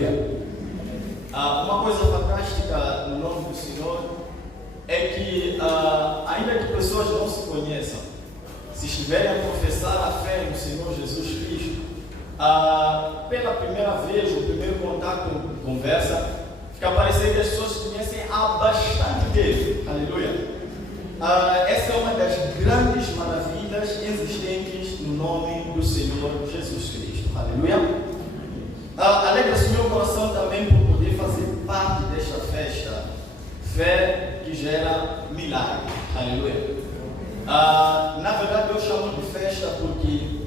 Aleluia. Uma coisa fantástica no nome do Senhor é que, ainda que pessoas não se conheçam, se estiverem a professar a fé no Senhor Jesus Cristo, pela primeira vez, o primeiro contato, conversa, fica parecendo que as pessoas se conhecem há bastante tempo. Aleluia. Essa é uma das grandes maravilhas existentes no nome do Senhor Jesus Cristo. Aleluia. Alegra-se o meu coração também por poder fazer parte desta festa, fé que gera milagre. Aleluia. Na verdade, eu chamo de festa porque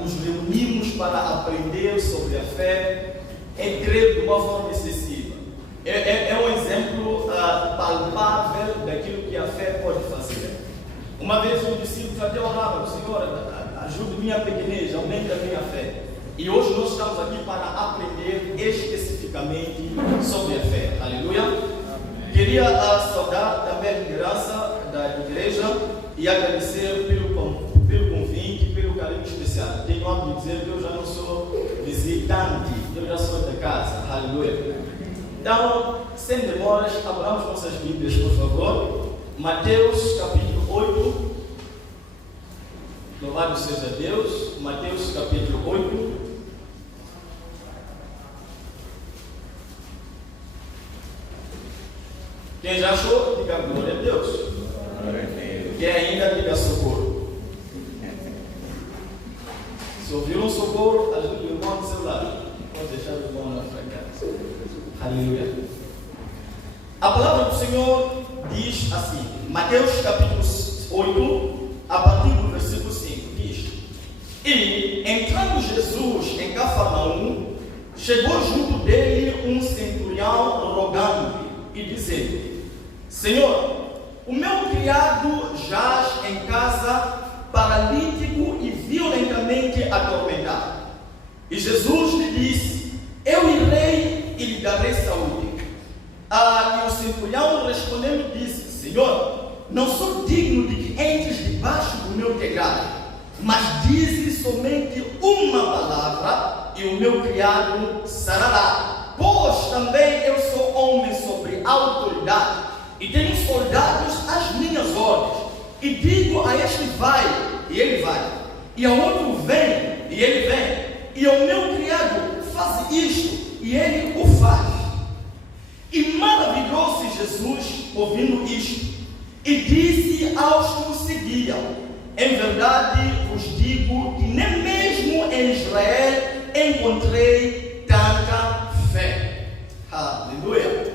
nos reunimos para aprender sobre a fé e crer de uma forma excessiva. É um exemplo palpável daquilo que a fé pode fazer. Uma vez um discípulo até orava: Senhor, ajude minha pequenez, aumente a minha fé. E hoje nós estamos aqui para aprender especificamente sobre a fé. Aleluia. Amém. Queria saudar também a liderança da igreja e agradecer pelo convite, pelo carinho especial. Tenho algo de dizer que eu já não sou visitante, eu já sou da casa. Aleluia. Então, sem demoras, abramos nossas Bíblias, por favor. Mateus capítulo 8. Louvado seja Deus. Mateus capítulo 8. Quem já achou, diga glória a Deus. Quem ainda, diga socorro. Se ouviu um socorro, ajude o irmão do seu lado. Pode deixar o irmão na sua casa. Aleluia. A palavra do Senhor diz assim, Mateus capítulo 8, a partir do versículo 5, diz: E, entrando Jesus em Cafarnaum, chegou junto dele um centurião rogando-lhe e dizendo: Senhor, o meu criado jaz em casa, paralítico e violentamente atormentado. E Jesus lhe disse: Eu irei e lhe darei saúde. E o centurião respondendo disse: Senhor, não sou digno de que entres debaixo do meu telhado, mas dize somente uma palavra e o meu criado sarará. Pois também eu sou homem sobre autoridade e tenho soldados às minhas ordens. E digo a este: vai, e ele vai. E ao outro: vem, e ele vem. E ao meu criado: faz isto, e ele o faz. E maravilhou-se Jesus ouvindo isto, e disse aos que o seguiam: Em verdade vos digo que nem mesmo em Israel encontrei tanta fé. Aleluia.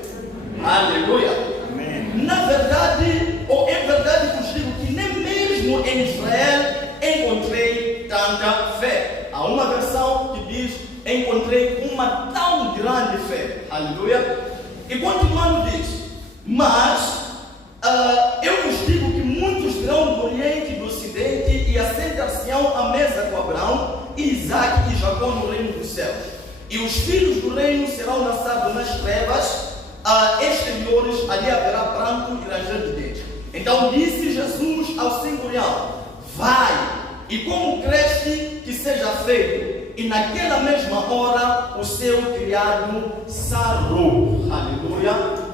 Aleluia. Amém. Na verdade, ou em verdade vos digo que nem mesmo em Israel encontrei tanta fé. Há uma versão que diz: encontrei uma tão grande fé. Aleluia. E continuando diz: Mas eu vos digo que muitos virão do Oriente e do Ocidente e assentar-se-ão à mesa com Abraão, Isaque e Jacó no reino dos céus. E os filhos do reino serão lançados nas trevas exteriores, ali haverá pranto e ranger de dentes. Então disse Jesus ao centurião: Vai, e como creste que seja feito. E naquela mesma hora o seu criado sarou. Aleluia.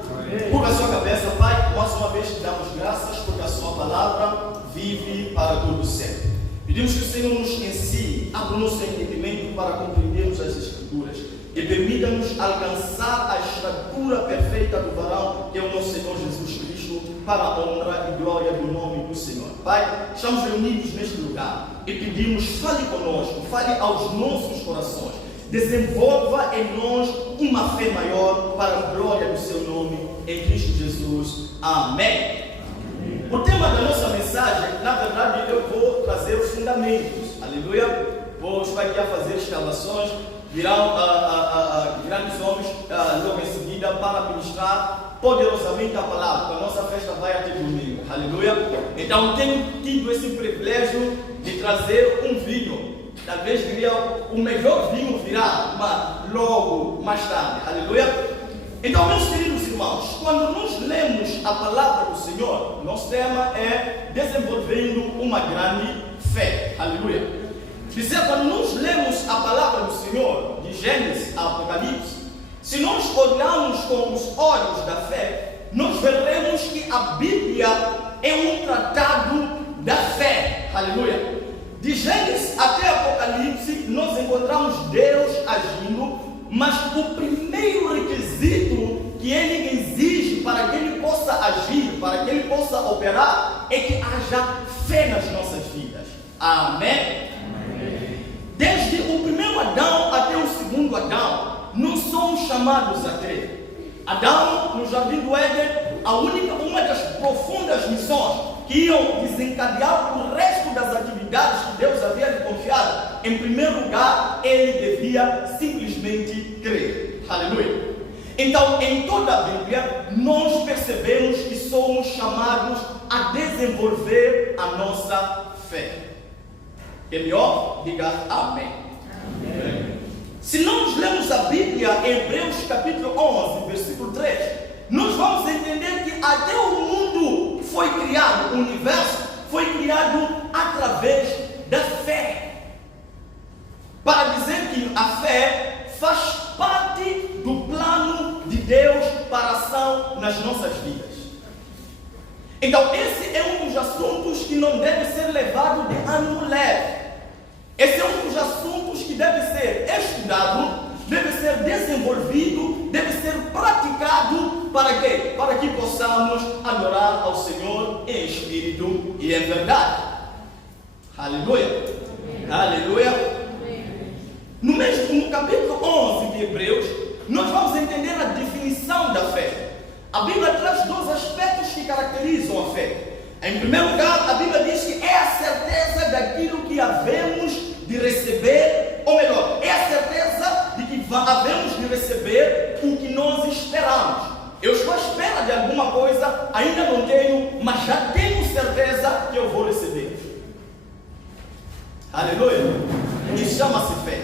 Curva a sua cabeça, Pai. Mais uma vez te damos graças porque a sua palavra vive para todo sempre. Pedimos que o Senhor nos ensine, abra o nosso entendimento para compreendermos as Escrituras e permita-nos alcançar a estatura perfeita do varão que é o nosso Senhor Jesus Cristo, para a honra e glória do nome do Senhor. Pai, estamos reunidos neste lugar e pedimos: fale conosco, fale aos nossos corações, desenvolva em nós uma fé maior para a glória do seu nome, em Cristo Jesus. Amém. O tema da nossa mensagem, na verdade, eu vou trazer os fundamentos. Aleluia. Vou estar aqui a fazer escalações. Virão grandes homens logo em seguida para ministrar poderosamente a palavra, porque a nossa festa vai até domingo. Aleluia. Então tenho tido esse privilégio de trazer um vinho. Talvez diria o melhor vinho virá, mas logo mais tarde. Aleluia. Então, meus queridos irmãos, quando nós lemos a palavra do Senhor, nosso tema é desenvolvendo uma grande fé. Aleluia. Dizer, quando nós lemos a palavra do Senhor, diz Gênesis a Apocalipse, se nós olharmos com os olhos da fé, nós veremos que a Bíblia é um tratado da fé. Aleluia! De Gênesis até Apocalipse, nós encontramos Deus agindo, mas o primeiro requisito que Ele exige para que Ele possa agir, para que Ele possa operar, é que haja fé nas nossas vidas. Amém? Amém. Desde o primeiro Adão até o segundo Adão, não somos chamados a crer. Adão, no Jardim do Éden, uma das profundas missões que iam desencadear o resto das atividades que Deus havia lhe confiado, em primeiro lugar, ele devia simplesmente crer. Aleluia! Então, em toda a Bíblia, nós percebemos que somos chamados a desenvolver a nossa fé. É melhor? Diga amém. Amém. Se nós lemos a Bíblia em Hebreus capítulo 11, versículo 3, nós vamos entender que até o mundo foi criado, o universo foi criado através da fé. Para dizer que a fé faz parte do plano de Deus para a ação nas nossas vidas. Então, esse é um dos assuntos que não deve ser levado de ânimo leve. Esse é um dos assuntos que deve ser estudado, deve ser desenvolvido, deve ser praticado. Para quê? Para que possamos adorar ao Senhor em espírito e em verdade. Aleluia! Amém. Aleluia! No capítulo 11 de Hebreus, nós vamos entender a definição da fé. A Bíblia traz dois aspectos que caracterizam a fé. Em primeiro lugar, a Bíblia diz que é a certeza daquilo que havemos de receber, ou melhor, é a certeza de que havemos de receber o que nós esperamos. Eu estou à espera de alguma coisa, ainda não tenho, mas já tenho certeza que eu vou receber. Aleluia! Isso chama-se fé.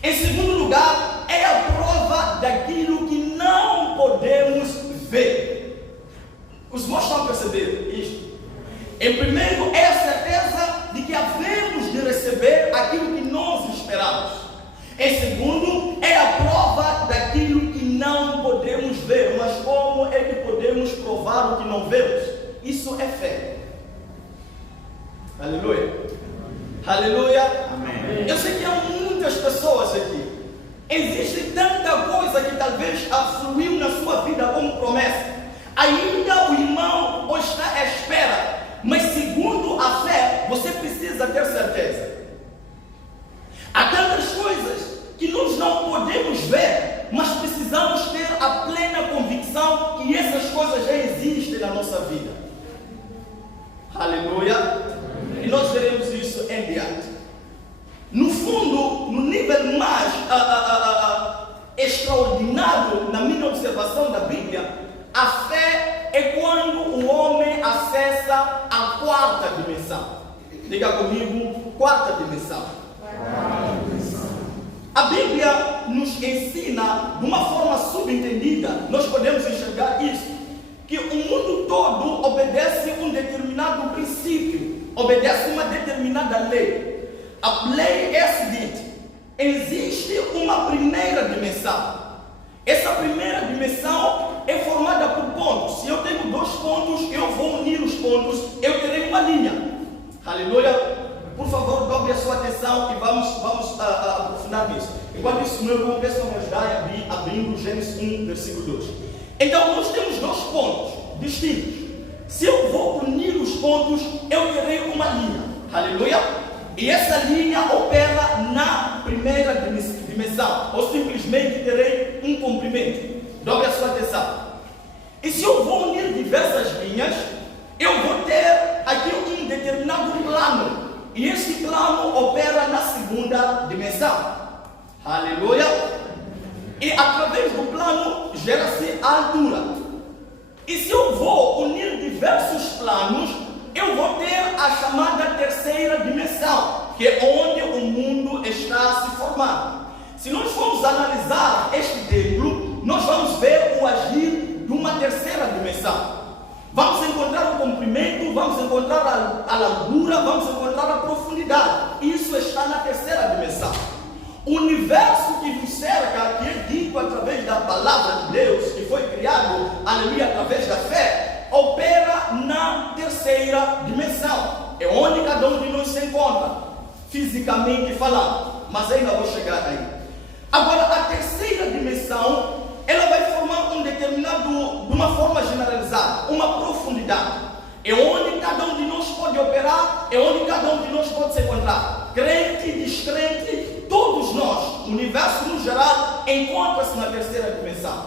Em segundo lugar, é a prova daquilo que não podemos ver. Os irmãos estão a perceber isto? Em primeiro, é a certeza de que havemos de receber aquilo que nós esperamos. Em segundo, é a prova daquilo que não podemos ver. Mas como é que podemos provar o que não vemos? Isso é fé. Aleluia! Aleluia! Amém. Eu sei que há muitas pessoas aqui. Existe tanta coisa que talvez afluiu na sua vida como promessa. Ainda o irmão está à espera. Mas segundo a fé, você precisa ter certeza. Há tantas coisas que nós não podemos ver, mas precisamos ter a plena convicção que essas coisas já existem na nossa vida. Aleluia! E nós veremos isso em diante. No fundo, no nível mais extraordinário, na minha observação da Bíblia, a fé é quando o homem acessa a quarta dimensão. Diga comigo, quarta dimensão. A Bíblia nos ensina, de uma forma subentendida, nós podemos enxergar isso, que o mundo todo obedece um determinado princípio, obedece uma determinada lei. A lei é a seguinte: existe uma primeira dimensão. Essa primeira dimensão é formada por pontos. Se eu tenho 2 pontos, eu vou unir os pontos, eu terei uma linha. Aleluia! Por favor, dobre a sua atenção e vamos aprofundar nisso. Enquanto isso, meu irmão, peço a me ajudar abrindo Gênesis 1, versículo 2. Então, nós temos 2 pontos distintos. Se eu vou unir os pontos, eu terei uma linha. Aleluia! E essa linha opera na primeira dimensão, ou simplesmente terei um comprimento. Dobre a sua atenção. E se eu vou unir diversas linhas, eu vou ter aqui um determinado plano. E este plano opera na segunda dimensão. Aleluia! E através do plano gera-se a altura. E se eu vou unir diversos planos, eu vou ter a chamada terceira dimensão, que é onde o mundo está se formando. Se nós formos analisar este templo, nós vamos ver o agir de uma terceira dimensão. Vamos encontrar o comprimento, vamos encontrar a largura, vamos encontrar a profundidade. Isso está na terceira dimensão. O universo que nos cerca, que é dito através da palavra de Deus, que foi criado, aleluia, através da fé, opera na terceira dimensão. É onde cada um de nós se encontra, fisicamente falando. Mas ainda vou chegar aí. Agora, a terceira dimensão, ela vai formar um determinado, de uma forma generalizada, uma profundidade. É onde cada um de nós pode operar, é onde cada um de nós pode se encontrar. Crente, descrente, todos nós, o universo no geral, encontra-se na terceira dimensão.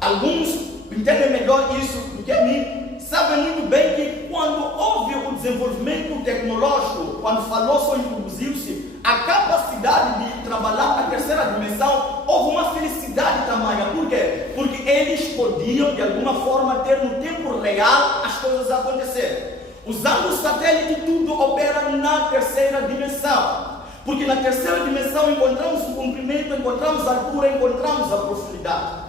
Alguns entendem melhor isso do que a mim, sabem muito bem que quando houve o desenvolvimento tecnológico, quando falou-se, introduziu-se a capacidade de trabalhar na terceira dimensão, houve uma felicidade tamanha. Por quê? Porque eles podiam, de alguma forma, ter no tempo real as coisas acontecerem. Usando o satélite, tudo opera na terceira dimensão. Porque na terceira dimensão encontramos o comprimento, encontramos a altura, encontramos a profundidade.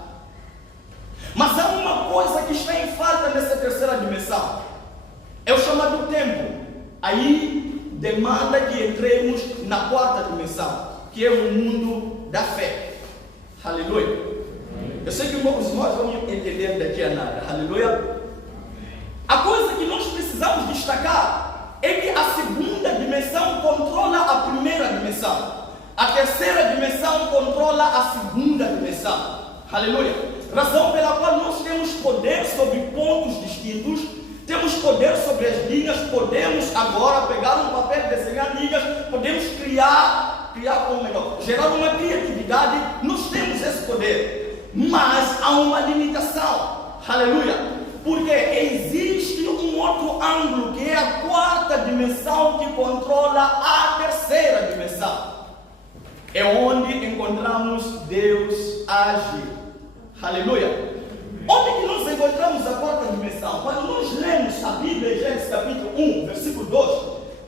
Mas há uma coisa que está em falta nessa terceira dimensão. É o chamado tempo. Aí demanda que entremos na quarta dimensão, que é o mundo da fé. Aleluia. Eu sei que os irmãos vão entender daqui a nada. Aleluia. A coisa que nós precisamos destacar é que a segunda dimensão controla a primeira dimensão. A terceira dimensão controla a segunda dimensão. Aleluia. Razão pela qual nós temos poder sobre pontos distintos, temos poder sobre as linhas, podemos agora pegar um papel, desenhar linhas, podemos criar como melhor, gerar uma criatividade, nós temos esse poder, mas há uma limitação. Aleluia. Porque existe um outro ângulo, que é a quarta dimensão, que controla a terceira dimensão. É onde encontramos Deus agir. Aleluia. Onde que nós encontramos a quarta dimensão? Quando nós lemos a Bíblia, em Gênesis capítulo 1, versículo 2,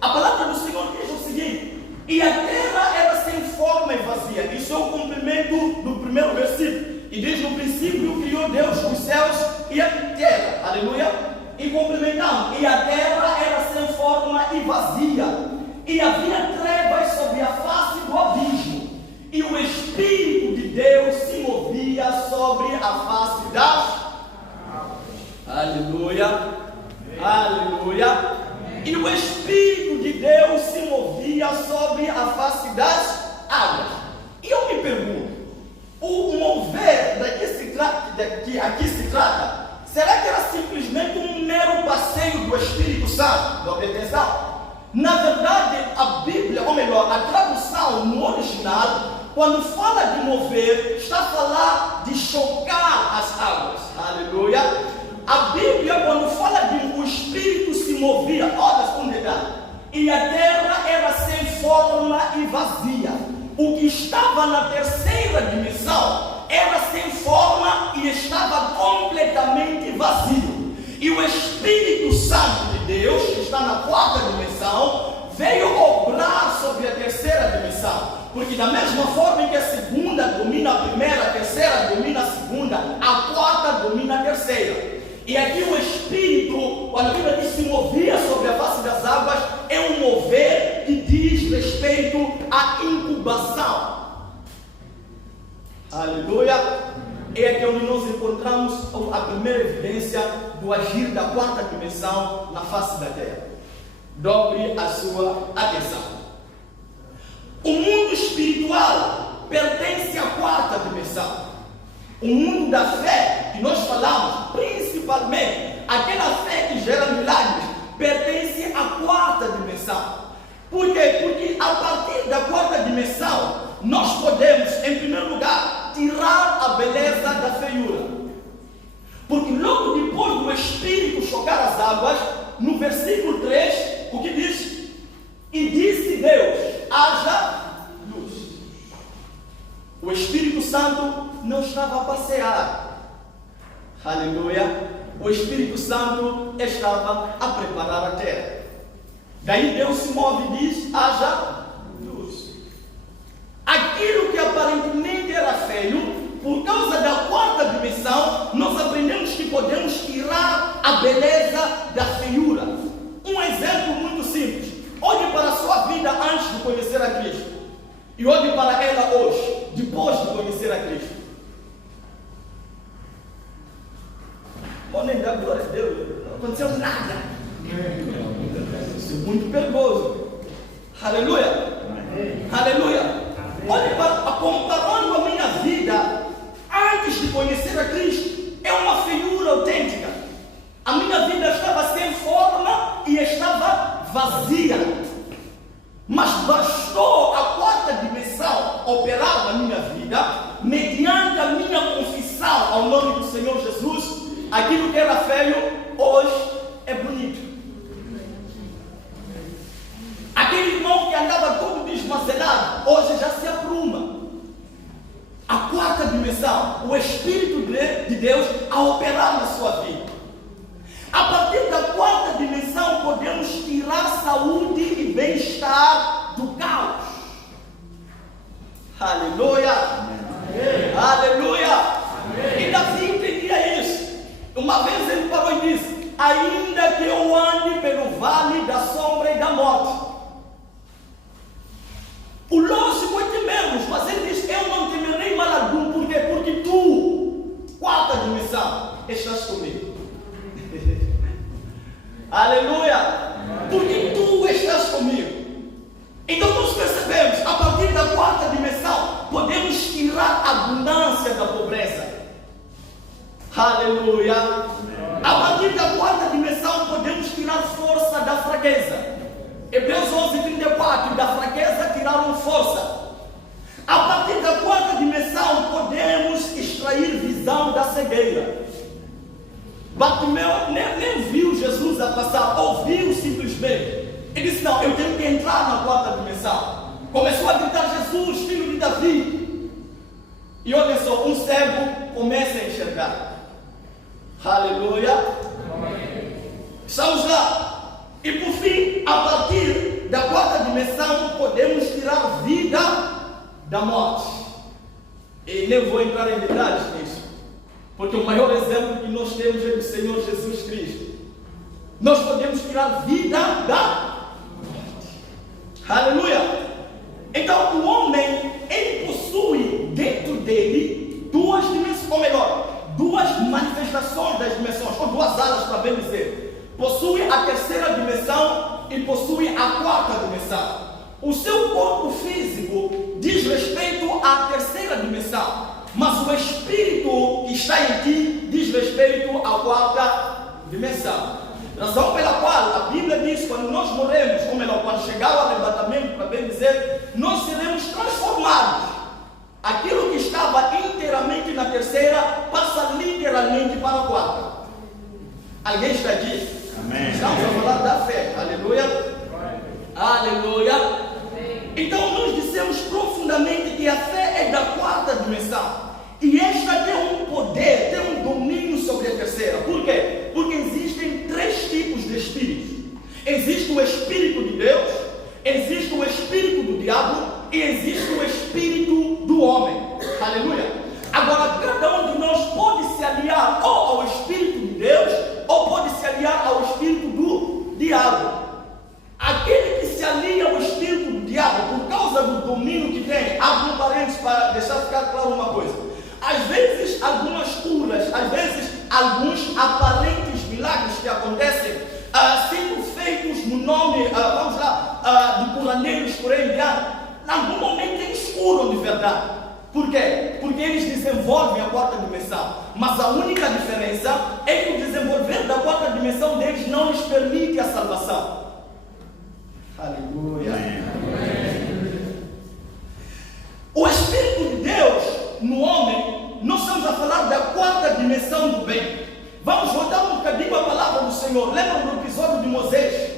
a palavra do Senhor diz o seguinte: e a terra era sem forma e vazia. Isso é o cumprimento do primeiro versículo. E diz: no princípio criou Deus os céus e a terra. Aleluia. E complementamos: e a terra era sem forma e vazia, e havia trevas sobre a face do abismo, e o Espírito de Deus se movia sobre a face das águas. Aleluia. Aleluia. E o Espírito de Deus se movia sobre a face das águas. E eu me pergunto, o mover que aqui se trata, será que era simplesmente um mero passeio do Espírito Santo? Atenção. Na verdade, a Bíblia, ou melhor, a tradução no original, quando fala de mover, está a falar de chocar as águas. Aleluia. A Bíblia, quando fala de o Espírito se movia, olha um detalhe, e a terra era sem forma e vazia. O que estava na terceira dimensão era sem forma e estava completamente vazio. E o Espírito Santo de Deus, que está na quarta dimensão, veio obrar sobre a terceira dimensão. Porque da mesma forma em que a segunda domina a primeira, a terceira domina a segunda, a quarta domina a terceira. E aqui o Espírito, quando a Bíblia diz se movia sobre a face das águas, é um mover que diz respeito à incubação. Aleluia. É aqui onde nós encontramos a primeira evidência do agir da quarta dimensão na face da terra. Dobre a sua atenção. O mundo espiritual pertence à quarta dimensão. O mundo da fé, que nós falamos, principalmente aquela fé que gera milagres, pertence à quarta dimensão. Por quê? Porque a partir da quarta dimensão, nós podemos, em primeiro lugar, tirar a beleza da feiura. Porque logo depois do Espírito chocar as águas, no versículo 3, o que diz? E disse Deus: haja luz. O Espírito Santo não estava a passear. Aleluia. O Espírito Santo estava a preparar a terra. Daí Deus se move e diz: haja luz. Aquilo que aparentemente era feio, por causa da quarta dimensão, nós aprendemos que podemos tirar a beleza da feiura. Um exemplo muito simples. Olhe para a sua vida antes de conhecer a Cristo. E olhe para ela hoje, depois de conhecer a Cristo. Podem dar glória a Deus, não aconteceu nada. Isso é muito perigoso. Aleluia. Aleluia. Olhe comparando a minha vida antes de conhecer a Cristo, é uma feiura autêntica. A minha vida estava sem forma e estava vazia. Mas bastou a quarta dimensão operar na minha vida, mediante a minha confissão ao nome do Senhor Jesus. Aquilo que era feio, hoje é bonito. Aquele irmão que andava todo desmazelado, hoje já se apruma. A quarta dimensão, o Espírito de Deus a operar na sua vida. A partir da quarta dimensão, podemos tirar saúde e bem-estar do caos. Aleluia! Amém. Aleluia! Amém. E Davi entendia isso. Uma vez ele parou e disse: ainda que eu ande pelo vale da sombra e da morte. O lógico é temermos, mas ele diz: eu não temerei mal algum. Por quê? Porque tu, quarta dimensão, estás comigo. Aleluia! Porque tu estás comigo. Então nós percebemos, a partir da quarta dimensão, podemos tirar a abundância da pobreza. Aleluia! A partir da quarta dimensão, podemos tirar força da fraqueza. Hebreus 11:34, da fraqueza tiraram força. A partir da quarta dimensão, podemos extrair visão da cegueira. Bartimeu nem viu Jesus a passar, ouviu simplesmente. Ele disse: não, eu tenho que entrar na quarta dimensão. Começou a gritar: Jesus, filho de Davi. E olha só, um cego começa a enxergar. Aleluia. Estamos lá. E por fim, a partir da quarta dimensão, podemos tirar vida da morte. E nem vou entrar em detalhes nisso, porque o maior exemplo que nós temos é do Senhor Jesus Cristo. Nós podemos tirar vida da morte. Aleluia! Então o homem, ele possui dentro dele duas dimensões, ou melhor, duas manifestações das dimensões, ou duas alas, para bem dizer. Possui a terceira dimensão e possui a quarta dimensão. O seu corpo físico diz respeito à terceira dimensão, mas o Espírito que está em ti diz respeito à quarta dimensão. Razão pela qual a Bíblia diz que quando nós morremos, ou melhor, quando chegar o arrebatamento, para bem dizer, nós seremos transformados. Aquilo que estava inteiramente na terceira passa literalmente para a quarta. Alguém está aqui? Amém. Estamos a falar da fé. Aleluia. Aleluia. Então nós dissemos profundamente que a fé é da quarta dimensão. E esta tem um poder, tem um domínio sobre a terceira. Por quê? Porque existem três tipos de espíritos. Existe o Espírito de Deus, existe o Espírito do diabo e existe o Espírito do homem. Aleluia. Agora, cada um de nós pode se aliar ou ao Espírito de Deus, ou pode se aliar ao Espírito do diabo. Aquele que se alia ao Espírito do diabo, por causa do domínio que tem, abre um parênteses para deixar ficar claro uma coisa. Às vezes, algumas curas, às vezes, alguns aparentes milagres que acontecem, sendo feitos no nome, vamos lá, de curandeiros por aí diante, em algum momento eles curam de verdade. Por quê? Porque eles desenvolvem a quarta dimensão. Mas a única diferença é que o desenvolver da quarta dimensão deles não lhes permite a salvação. Aleluia. O Espírito de Deus no homem, nós estamos a falar da quarta dimensão do bem. Vamos voltar um bocadinho à palavra do Senhor. Lembram do episódio de Moisés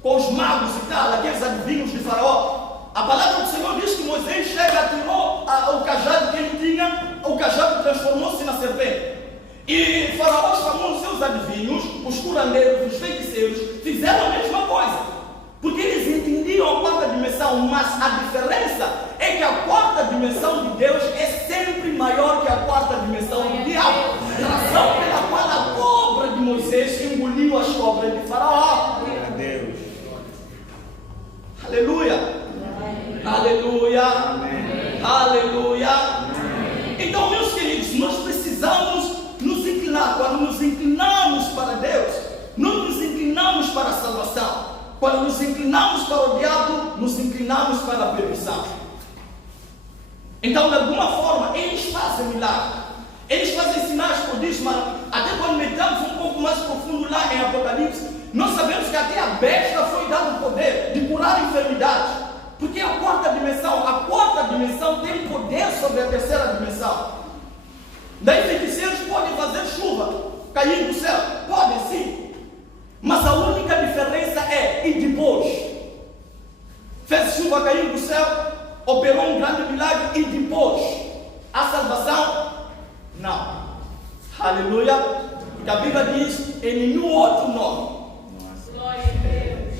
com os magos e tal, aqueles adivinhos de Faraó? A palavra do Senhor diz que Moisés chega, tirou o cajado que ele tinha, o cajado transformou-se na serpente. E Faraó chamou os seus adivinhos, os curandeiros, os feiticeiros, fizeram a mesma coisa. Porque eles entendiam a quarta dimensão, mas a diferença é que a quarta dimensão de Deus é sempre maior que a quarta dimensão do diabo. Razão pela qual a cobra de Moisés engoliu as cobras de Faraó. Aleluia. Aleluia. Aleluia. Então, meus queridos, nós precisamos nos inclinar. Quando nos inclinamos para Deus, não nos inclinamos para a salvação. Quando nos inclinamos para o diabo, nos inclinamos para a perdição. Então, de alguma forma, eles fazem milagres. Eles fazem sinais, prodígios, mas até quando metemos um pouco mais profundo lá em Apocalipse, nós sabemos que até a besta foi dado o poder de curar enfermidades. Porque a quarta dimensão tem poder sobre a terceira dimensão. Daí feiticeiros podem fazer chuva cair do céu, podem sim. Mas a única diferença é, e depois? Fez chuva cair do céu, operou um grande milagre, e depois? A salvação? Não. Aleluia. Porque a Bíblia diz, em nenhum outro nome. Glória a Deus.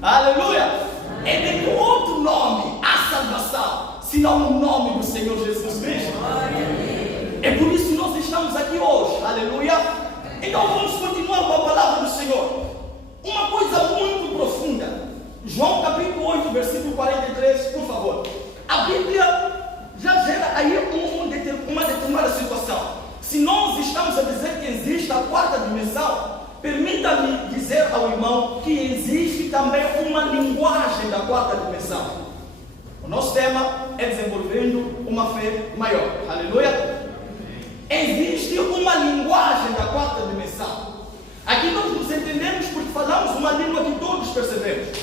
Aleluia. Em nenhum outro nome há salvação, senão no nome do Senhor Jesus Cristo. É por isso que nós estamos aqui hoje. Aleluia. Então vamos continuar com a palavra do Senhor. Uma coisa muito profunda. João capítulo 8, versículo 43, por favor. A Bíblia já gera aí uma determinada situação. Se nós estamos a dizer que existe a quarta dimensão, permita-me dizer ao irmão que existe também uma linguagem da quarta dimensão. O nosso tema é desenvolvendo uma fé maior. Aleluia. Existe uma linguagem da quarta dimensão. Aqui nós nos entendemos porque falamos uma língua que todos percebemos.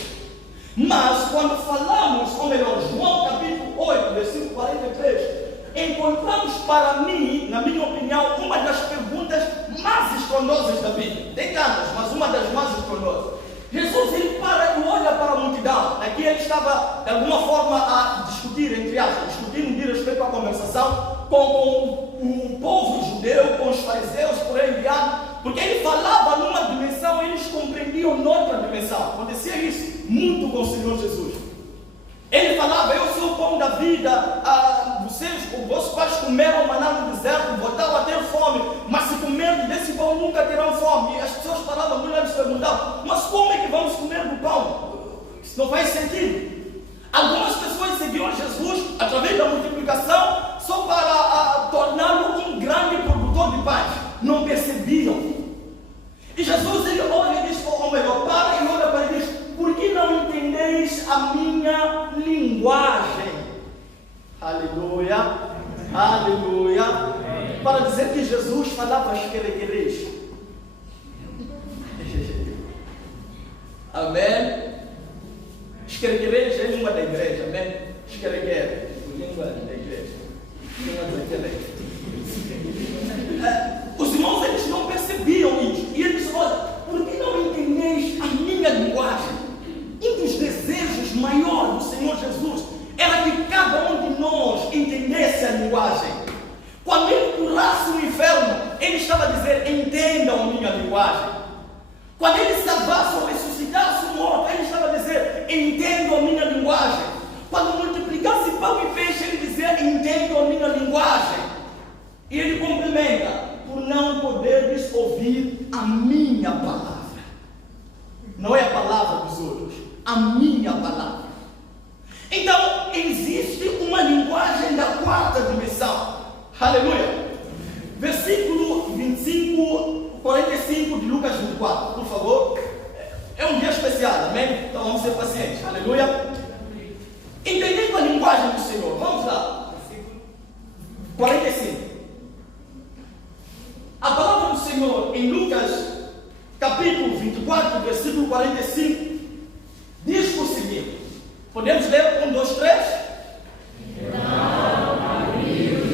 Mas quando falamos, ou melhor, João capítulo 8, versículo 43, encontramos para mim, na minha opinião, uma das perguntas mais estrondosas da Bíblia. Tem tantas, mas uma das mais estrondosas. Jesus, ele para e olha para a multidão. Aqui ele estava, de alguma forma, a discutir, entre aspas, discutindo de respeito à conversação com o povo judeu, com os fariseus, por aí diante, porque ele falava numa dimensão, eles compreendiam noutra dimensão. Acontecia isso muito com o Senhor Jesus. Ele falava, eu sou o pão da vida, os vossos pais comeram maná no deserto, voltaram a ter fome, mas se comerem desse pão nunca terão fome. E as pessoas paravam, mulheres perguntavam, mas como é que vamos comer do pão? Isso não faz sentido. Algumas pessoas seguiam Jesus através da multiplicação só para torná-lo um grande produtor de paz. Não percebiam. E Jesus, ele olha e diz, ou melhor, para e olha para ele e diz, por que não entendeis a minha linguagem? Aleluia, aleluia. Para dizer que Jesus falava esquerequerês. Amém. Esquerequerês é língua da igreja, amém? Esquerequer, língua da igreja. Os irmãos, eles não percebiam isso. E eles olham, por que não entendeis a minha linguagem? Um dos desejos maiores do Senhor Jesus era que cada um de nós entendesse a linguagem. Quando ele curasse o enfermo, ele estava a dizer, entendam a minha linguagem. Quando ele salvasse ou ressuscitasse o morto, ele estava a dizer, entendam a minha linguagem. Quando multiplicasse pão e peixe, ele dizia, entendam a minha linguagem. E ele complementa, por não poderes ouvir a minha palavra. Não é a palavra dos outros, a minha palavra. Então, existe uma linguagem da quarta dimensão. Aleluia. Versículo 25, 45 de Lucas 24, por favor. É um dia especial, amém? Então vamos ser pacientes. Aleluia. Entendendo a linguagem do Senhor, vamos lá. 45. A palavra do Senhor em Lucas capítulo 24, versículo 45, diz o seguinte. Podemos ler? 1, 2, 3? Não abriu os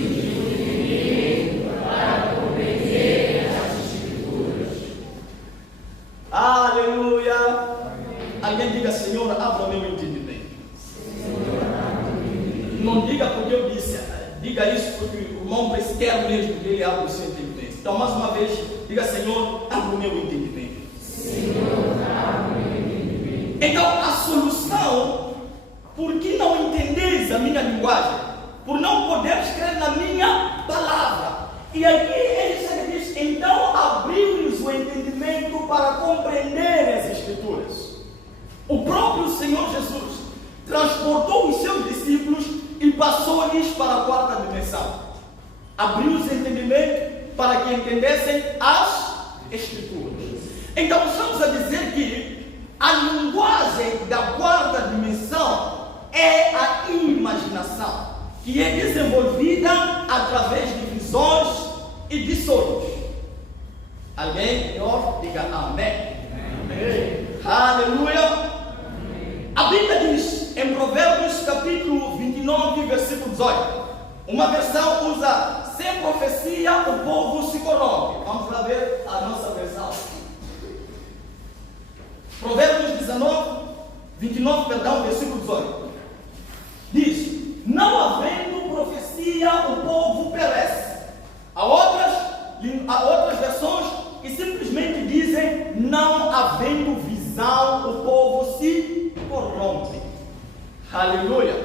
entendimento para compreender as Escrituras. Aleluia. Alguém diga, Senhor, abra meu entendimento. Não diga porque eu disse, diga isso porque o irmão quer mesmo que ele abra o seu entendimento. Então, mais uma vez, diga, Senhor, abra o meu entendimento. Senhor, abra o meu entendimento. Então, a solução, por que não entendeis a minha linguagem? Por não poderes crer na minha palavra. E aqui ele diz, então abriu-lhes o entendimento para compreender as Escrituras. O próprio Senhor Jesus transportou os seus discípulos e passou passou-lhes para a quarta dimensão. Abriu os entendimentos para que entendessem as Escrituras. Então estamos a dizer que a linguagem da quarta dimensão é a imaginação, que é desenvolvida através de visões e de sonhos. Alguém melhor diga amém. Amém. Aleluia. Amém. A Bíblia diz em Provérbios capítulo 29, versículo 18. Uma versão usa: sem profecia o povo se corrompe. Vamos lá ver a nossa versão. Provérbios 29, versículo 18. Diz: não havendo profecia o povo perece. Há outras versões que simplesmente dizem: não havendo visão o povo se corrompe. Aleluia.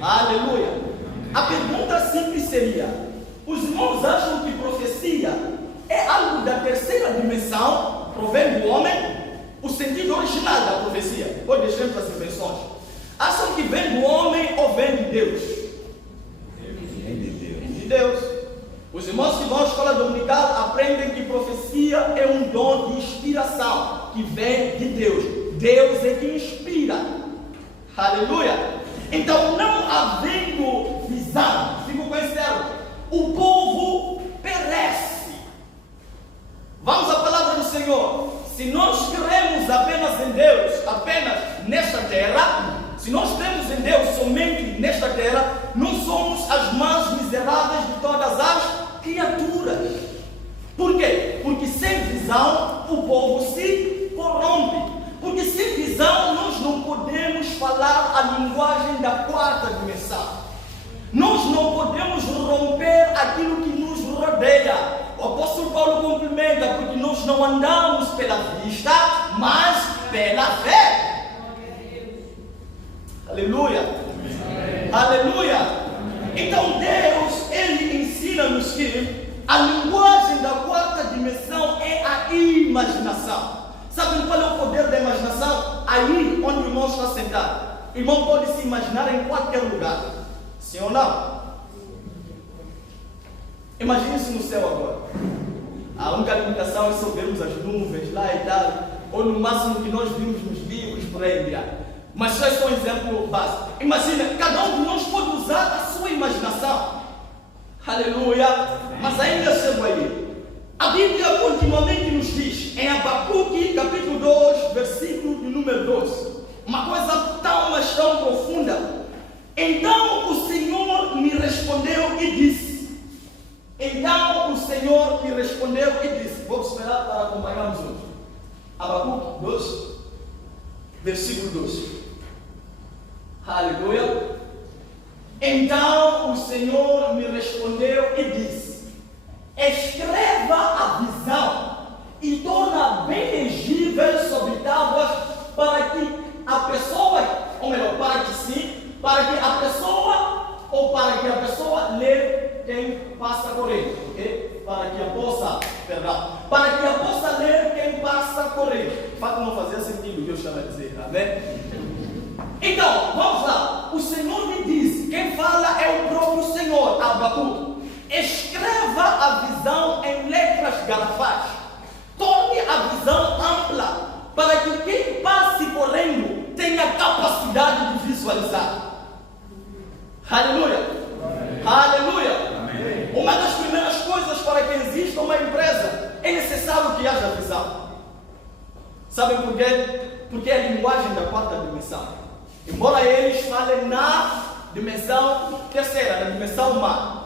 Aleluia. A pergunta simples seria: os irmãos acham que profecia é algo da terceira dimensão, provém do homem? O sentido original da profecia, ou deixando para as invenções, acham que vem do homem ou vem de Deus? De Deus. Os irmãos que vão à escola dominical aprendem que profecia é um dom de inspiração que vem de Deus. Deus é que inspira. Aleluia. Então, não havendo visão, fico com esse termo, o povo perece. Vamos à palavra do Senhor. Se nós cremos apenas em Deus, apenas nesta terra, se nós cremos em Deus somente nesta terra, nós somos as mais miseráveis de todas as criaturas. Por quê? Porque sem visão o povo se corrompe. Porque sem visão nós não podemos falar a linguagem da quarta dimensão. Nós não podemos romper aquilo que nos rodeia. O apóstolo Paulo complementa: porque nós não andamos pela vista, mas pela fé. Aleluia. Aleluia. Então Deus, Ele ensina-nos que a linguagem da quarta dimensão é a imaginação. Sabem qual é o poder da imaginação? Aí onde o irmão está sentado, o irmão pode se imaginar em qualquer lugar. Sim ou não? Imagine-se no céu agora. A única limitação é só vermos as nuvens lá e tal, ou no máximo que nós vimos nos livros por aí. Mas só é só um exemplo básico. Imagina, cada um de nós pode usar a sua imaginação. Aleluia. Mas ainda chego aí. A Bíblia continuamente nos diz, em Abacuque, capítulo 2, versículo de número 12, uma coisa tão, mas tão profunda. Então o Senhor me respondeu e disse. Então o Senhor me respondeu e disse. Vamos esperar para acompanharmos juntos. Abacuque 2, versículo 12. Aleluia. Então o Senhor me respondeu e disse: escreva a visão e torna bem legível sobre tábuas, para que a pessoa, ou melhor, para que a pessoa ler quem passa correndo, ok? Para que a possa ler quem passa correndo. De fato não fazia sentido o que eu estava a dizer, amém? Então, vamos lá. O Senhor me diz, quem fala é o próprio Senhor, Abacuque. Escreva a visão em letras garrafais. Torne a visão ampla, para que quem passe correndo tenha capacidade de visualizar. Aleluia. Amém. Aleluia. Amém. Uma das primeiras coisas para que exista uma empresa é necessário que haja visão. Sabem por quê? Porque é a linguagem da quarta dimensão. Embora eles falem na dimensão terceira, na dimensão humana.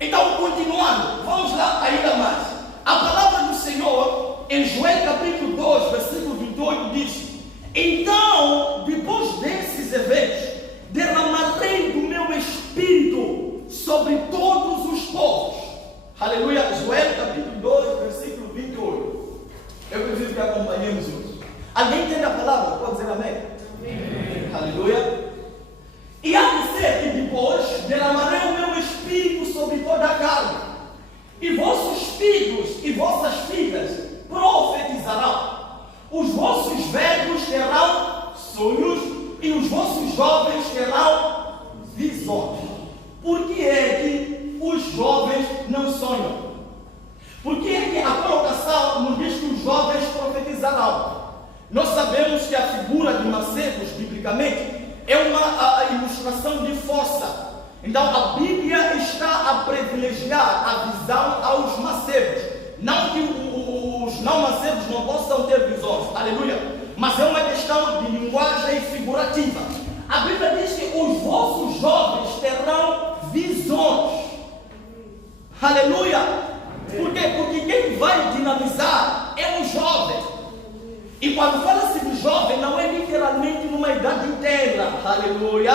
Então, continuando, vamos lá ainda mais. A palavra do Senhor, em Joel capítulo 2, versículo 28, diz: então, depois desses eventos, derramarei do meu espírito sobre todos os povos. Aleluia. Joel capítulo 2, versículo 28. Eu preciso que acompanhemos juntos. Alguém entende a palavra? Pode dizer amém? Amém. Aleluia. E há de ser que depois derramarei o meu espírito sobre toda a carne, e vossos filhos e vossas filhas profetizarão, os vossos velhos terão sonhos, e os vossos jovens terão visões. não sonham. Porque a colocação não diz que os jovens profetizarão. Nós sabemos que a figura de mancebos, biblicamente, é uma ilustração de força. Então a Bíblia está a privilegiar a visão aos mancebos. Não que os não mancebos não possam ter visões, aleluia. Mas é uma questão de linguagem figurativa. A Bíblia diz que os vossos jovens terão visões. Aleluia. Por quê? Porque quem vai dinamizar é o jovem. E quando fala-se de jovem, não é literalmente numa idade inteira. Aleluia.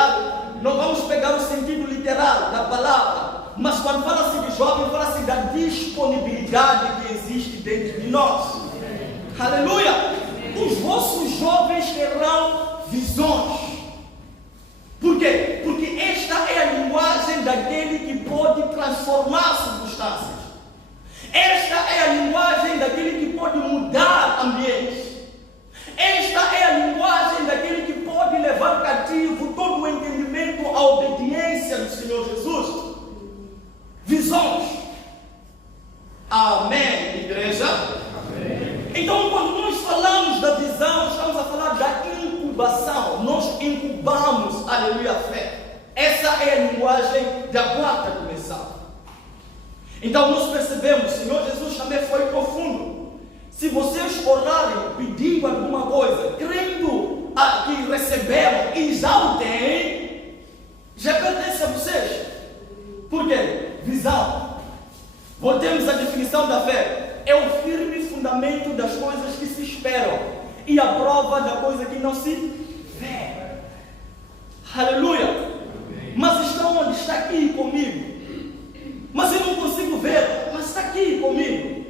Não vamos pegar o sentido literal da palavra. Mas quando fala-se de jovem, fala-se da disponibilidade que existe dentro de nós. Aleluia. Os vossos jovens terão visões. Por quê? Porque esta é a linguagem daquele que pode transformar circunstâncias. Esta é a linguagem daquele que pode mudar ambientes. Esta é a linguagem daquele que pode levar cativo todo o entendimento à obediência do Senhor Jesus. Visões. Amém, igreja? Amém. Então, quando nós falamos da visão, estamos a falar da incubação. Nós incubamos, aleluia, a fé. Essa é a linguagem da quarta dimensão. Então, nós percebemos, o Senhor Jesus também foi profundo. Se vocês orarem pedindo alguma coisa, crendo que receberam e já o têm, já pertence a vocês. Por quê? Visão. Voltemos à definição da fé. É o firme fundamento das coisas que se esperam e a prova da coisa que não se vê. Aleluia. Mas está onde? Está aqui comigo. Mas eu não consigo ver, mas está aqui comigo.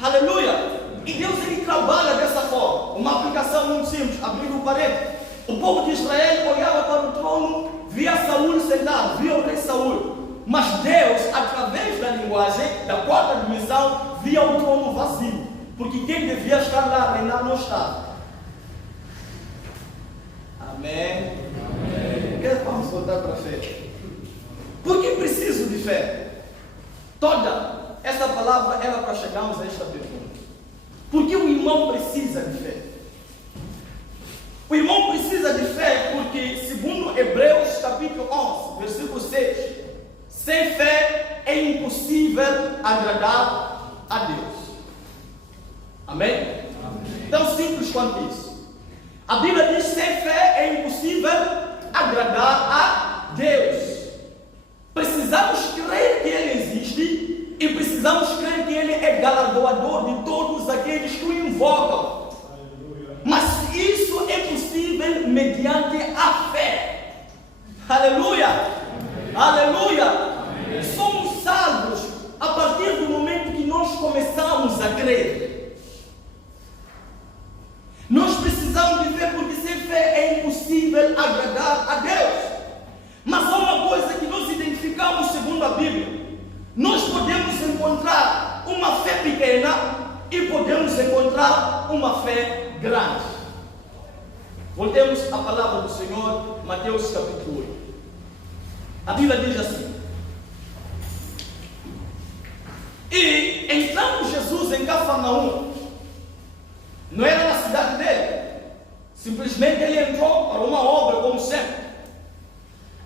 Aleluia. E Deus, ele trabalha dessa forma. Uma aplicação muito simples, abrindo o parede. O povo de Israel olhava para o trono, via Saul sentado, via o rei Saul. Mas Deus, através da linguagem, da quarta dimensão, via o trono vazio. Porque quem devia estar lá, reinar, não estava. Amém? Amém. Vamos voltar para a fé. Por que preciso de fé? Toda essa palavra era para chegarmos a esta pergunta. Por que o irmão precisa de fé? O irmão precisa de fé porque, segundo Hebreus capítulo 11, versículo 6, sem fé é impossível agradar a Deus. Amém? Amém. Tão simples quanto isso. A Bíblia diz que sem fé é impossível agradar a Deus. Precisamos crer que Ele existe. E precisamos crer que Ele é galardoador de todos aqueles que o invocam. Mas isso é possível mediante a fé. Aleluia! Aleluia! Somos salvos a partir do momento que nós começamos a crer. Nós precisamos de fé porque sem fé é impossível agradar a Deus. Mas há uma coisa que nós identificamos segundo a Bíblia. Nós podemos encontrar uma fé pequena e podemos encontrar uma fé grande. Voltemos à palavra do Senhor, Mateus capítulo 8. A Bíblia diz assim: e entrando Jesus em Cafarnaum, não era na cidade dele, simplesmente ele entrou para uma obra como sempre.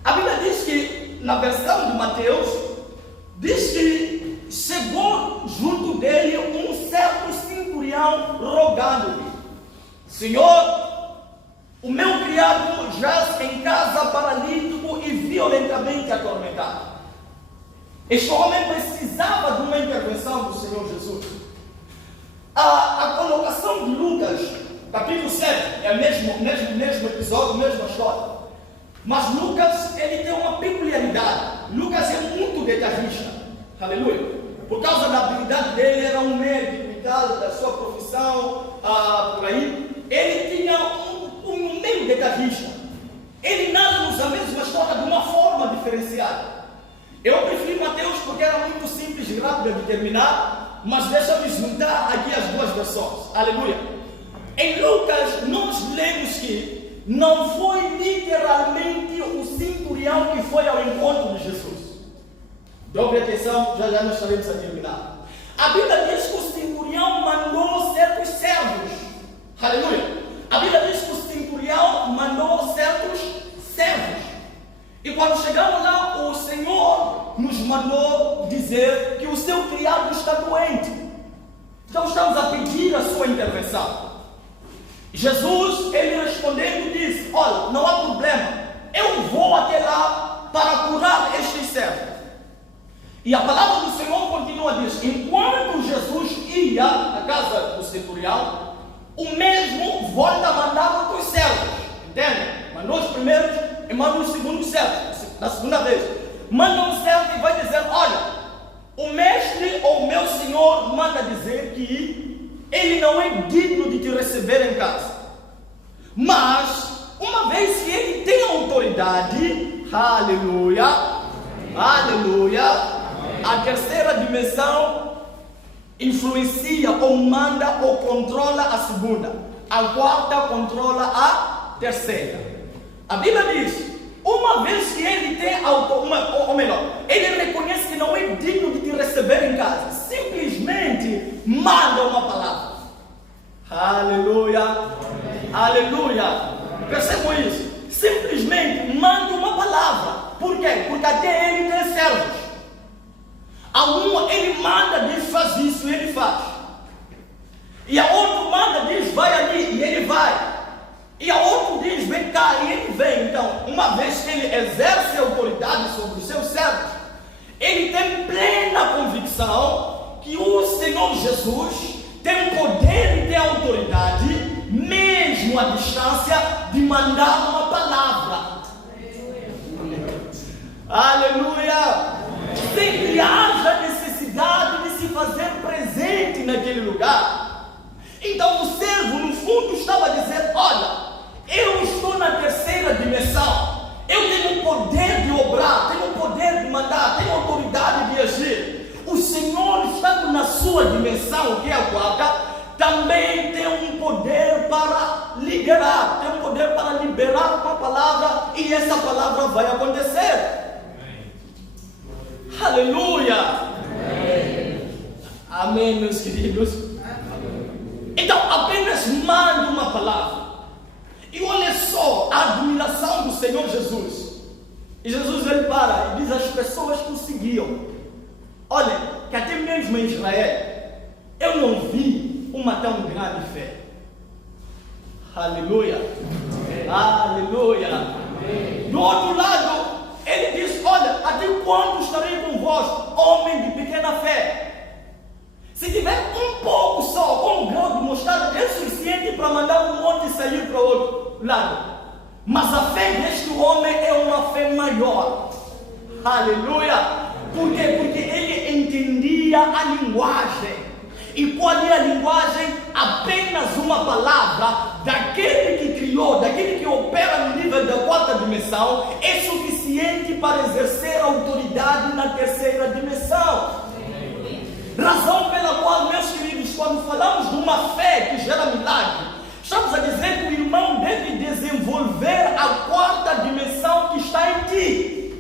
A Bíblia diz que, na versão de Mateus, diz que chegou junto dele um certo centurião rogando-lhe: Senhor, o meu criado jaz em casa paralítico e violentamente atormentado. Este homem precisava de uma intervenção do Senhor Jesus. A colocação de Lucas, capítulo 7, é o mesmo episódio, mesma história. Mas Lucas, ele tem uma peculiaridade. Lucas é muito detalhista. Aleluia. Por causa da habilidade dele, era um médico e tal, da sua profissão, por aí. Ele tinha um meio detalhista. Ele narra-nos a mesma história de uma forma diferenciada. Eu preferi Mateus porque era muito simples e rápido de terminar, mas deixa-me juntar aqui as duas versões. Aleluia. Em Lucas, nós lemos que não foi literalmente o centurião que foi ao encontro de Jesus. Dobre atenção, já nós estaremos a terminar. A Bíblia diz que o centurião mandou certos servos. Aleluia. A Bíblia diz que o centurião mandou certos servos. E quando chegamos lá, o Senhor nos mandou dizer que o seu criado está doente. Então estamos a pedir a sua intervenção. Jesus, ele respondendo, disse: olha, não há problema, eu vou até lá para curar estes servos. E a palavra do Senhor continua a dizer: enquanto Jesus ia à casa do centurião, o mesmo volta a mandar outros servos. Entende? Mandou os primeiros e manda os segundos servos. Na segunda vez, manda um servo e vai dizer: olha, o mestre ou o meu senhor manda dizer que ele não é digno de te receber em casa. Mas, uma vez que ele tem autoridade, aleluia, aleluia, a terceira dimensão influencia ou manda ou controla a segunda. A quarta controla a terceira. A Bíblia diz: uma vez que ele tem ou melhor, ele reconhece que não é digno de te receber em casa, simplesmente manda uma palavra. Aleluia, aleluia. Percebam isso? Simplesmente manda uma palavra. Por quê? Porque até ele tem servos. A um ele manda, diz faz isso, e ele faz. E a outro manda, diz vai ali, e ele vai. E a outro diz vem cá, e ele vem. Então, uma vez que ele exerce autoridade sobre os seus servos, ele tem plena convicção que o Senhor Jesus tem poder e tem autoridade, mesmo à distância, de mandar uma palavra. Aleluia! Sempre haja necessidade de se fazer presente naquele lugar. Então o servo no fundo estava a dizer: olha, eu estou na terceira dimensão, eu tenho o poder de obrar, tenho o poder de mandar, tenho autoridade de agir. O Senhor, estando na sua dimensão, que é a quarta, também tem um poder para liberar, tem um poder para liberar uma palavra, e essa palavra vai acontecer. Aleluia! Amém, meus queridos. Então apenas manda uma palavra. E olha só a admiração do Senhor Jesus. E Jesus ele para e diz às pessoas que o seguiam: olha, que até mesmo em Israel eu não vi uma tão grande fé. Aleluia. Aleluia. Do outro lado, ele diz: olha, até quando estarei convosco, homem de pequena fé? Se tiver um pouco só, com um grão de mostarda, é suficiente para mandar um monte sair para o outro lado. Mas a fé deste homem é uma fé maior. Aleluia. Por quê? Porque ele entendia a linguagem. E qual é a linguagem? Apenas uma palavra daquele que criou, daquele que opera no nível da quarta dimensão, é suficiente para exercer autoridade na terceira dimensão. Razão pela qual, meus queridos, quando falamos de uma fé que gera milagre, estamos a dizer que o irmão deve desenvolver a quarta dimensão que está em ti.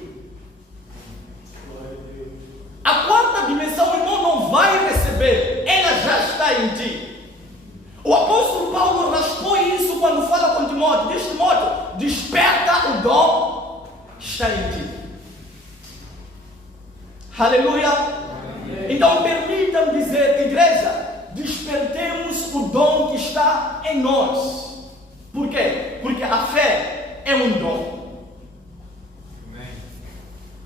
A quarta dimensão o irmão não vai receber, ela já está em ti. O apóstolo Paulo raspou isso quando fala com Timóteo. Diz: Timóteo, desperta o dom, está em ti. Aleluia. Então permitam dizer, igreja, despertemos o dom que está em nós. Por quê? Porque a fé é um dom. Amém.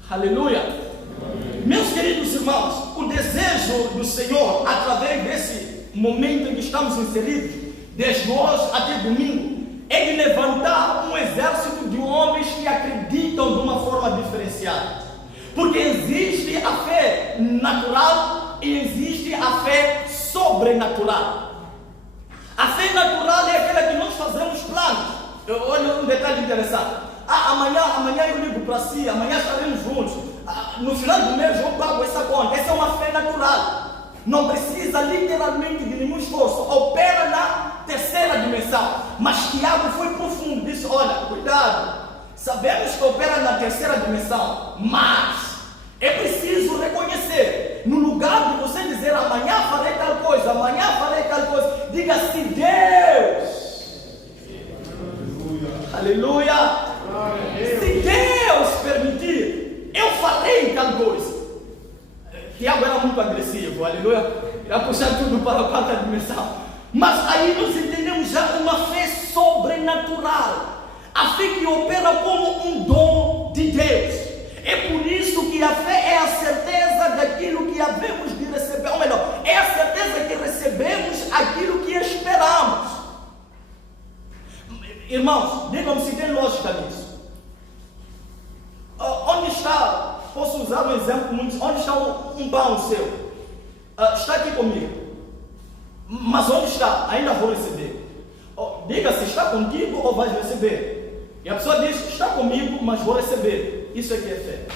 Aleluia. Amém. Meus queridos irmãos, o desejo do Senhor, através desse momento em que estamos inseridos, desde hoje até domingo, é de levantar um exército de homens que acreditam de uma forma diferenciada. Porque existe a fé natural e existe a fé sobrenatural. A fé natural é aquela que nós fazemos planos. Olha um detalhe interessante. Amanhã eu ligo para si, amanhã estaremos juntos. No final do mês eu pago essa conta. Essa é uma fé natural. Não precisa literalmente de nenhum esforço. Opera na terceira dimensão. Mas Tiago foi profundo. Disse: olha, cuidado. Sabemos que opera na terceira dimensão, mas é preciso Diga-se Deus. Aleluia. Se Deus permitir, eu falei tal coisa. Tiago era muito agressivo, aleluia. Ia puxar tudo para a quarta dimensão. Mas aí nós entendemos já uma fé sobrenatural. A fé que opera como um dom de Deus. É por isso que a fé é a certeza daquilo que havemos de receber. Ou melhor, é a certeza que recebemos aquilo que esperamos. Irmãos, digam-me se tem lógica nisso. Onde está, posso usar um exemplo muito, onde está um pão seu? Está aqui comigo. Mas onde está? Ainda vou receber. Diga se está contigo ou vais receber. E a pessoa diz, está comigo, mas vou receber. Isso é que é fé.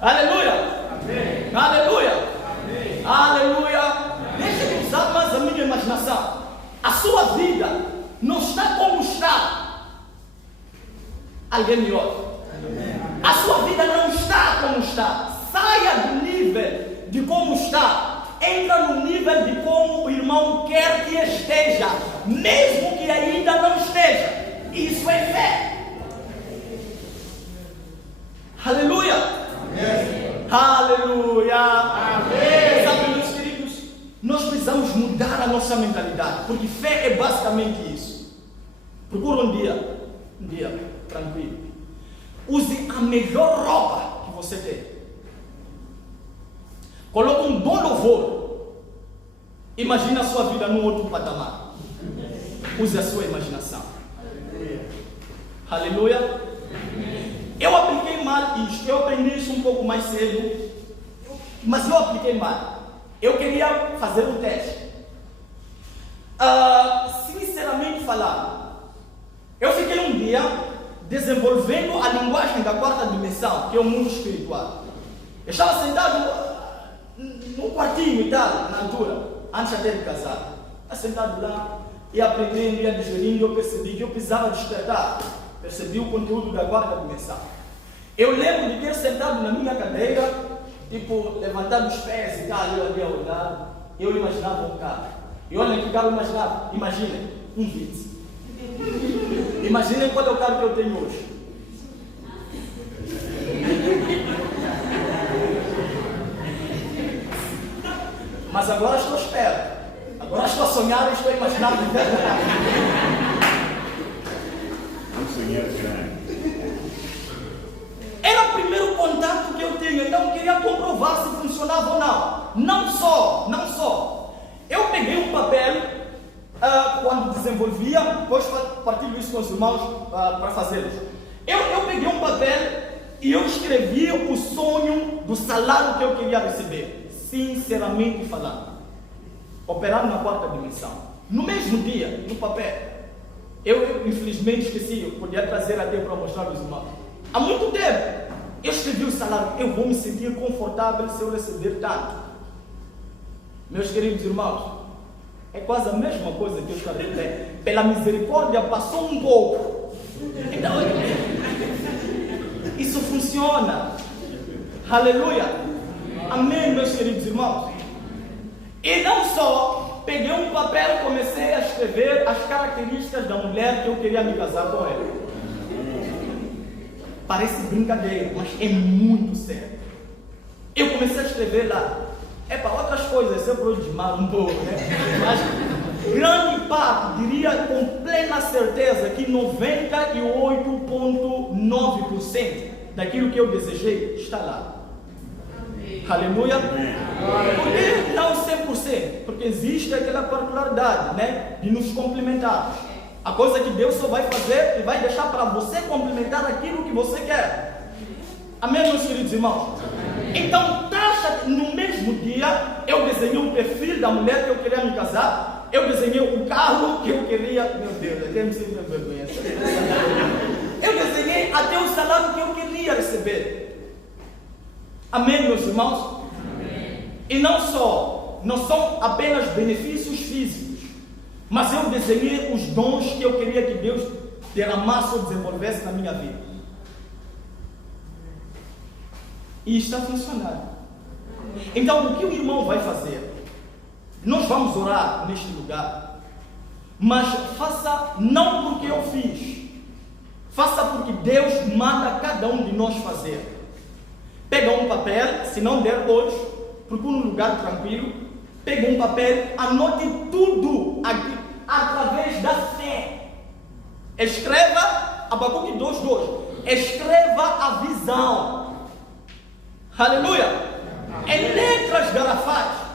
Aleluia! Amém. Aleluia! Amém. Aleluia! Deixa-me usar mais a minha imaginação. A sua vida não está como está. Alguém me ouve? A sua vida não está como está. Saia do nível de como está. Entra no nível de como o irmão quer que esteja, mesmo que ainda não esteja. Isso é fé. Aleluia. Amém. Aleluia. Amém. Sabe, meus queridos, nós precisamos mudar a nossa mentalidade, porque fé é basicamente isso. Procura um dia tranquilo. Use a melhor roupa que você tem. Coloque um bom louvor. Imagine a sua vida num outro patamar. Use a sua imaginação. Aleluia. Eu apliquei mal isto. Eu aprendi isso um pouco mais cedo. Mas eu apliquei mal. Eu queria fazer um teste. Sinceramente falando, eu fiquei um dia desenvolvendo a linguagem da quarta dimensão, que é o mundo espiritual. Eu estava sentado no quartinho e tal, na altura, antes até de casar. Estava sentado lá, e aprendendo, ia digerindo, eu percebi que eu precisava despertar. Percebi o conteúdo da quarta dimensão. Eu lembro de ter sentado na minha cadeira, tipo, levantado os pés e tal, eu ali ao lado, eu imaginava um carro. E olha que carro eu imaginava. Imaginem, um Vitz. Imaginem qual é o carro que eu tenho hoje. Mas agora estou esperto. Agora estou a sonhar e estou a imaginar de verdade. Era o primeiro contato que eu tinha, então eu queria comprovar se funcionava ou não. Não só. Eu peguei um papel, quando desenvolvia, depois partilho isso com os irmãos para fazê-los. Eu peguei um papel e eu escrevi o sonho do salário que eu queria receber. Sinceramente falando, operando na quarta dimensão, no mesmo dia, no papel. Eu infelizmente esqueci, eu podia trazer até para mostrar aos irmãos. Há muito tempo, eu escrevi o salário, eu vou me sentir confortável se eu receber tanto. Meus queridos irmãos, é quase a mesma coisa que eu escrevi. Pela misericórdia passou um pouco. Então, isso funciona. Aleluia. Amém, meus queridos irmãos. E não só, peguei um papel e comecei a escrever as características da mulher que eu queria me casar com ela. Parece brincadeira, mas é muito sério. Eu comecei a escrever lá. Para outras coisas, eu vou desmar um pouco, né? Mas grande parte, diria com plena certeza, que 98,9% daquilo que eu desejei está lá. Aleluia. Por que não 100%? Porque existe aquela particularidade, né? De nos complementarmos. A coisa que Deus só vai fazer e vai deixar para você complementar aquilo que você quer. Amém, meus queridos irmãos? Então, no mesmo dia, eu desenhei o perfil da mulher que eu queria me casar. Eu desenhei o carro que eu queria. Meu Deus, eu tenho sempre vergonha. Eu desenhei até o salário que eu queria receber. Amém, meus irmãos? Amém. E não são apenas benefícios físicos, mas eu desenhei os dons que eu queria que Deus derramasse ou desenvolvesse na minha vida. E está funcionando. Então, o que o irmão vai fazer? Nós vamos orar neste lugar, mas faça não porque eu fiz, faça porque Deus manda cada um de nós fazer. Pega um papel, se não der hoje, procure um lugar tranquilo, pega um papel, anote tudo aqui, através da fé. Escreva Abacuque 2:2. Escreva a visão. Aleluia. Em letras garrafais.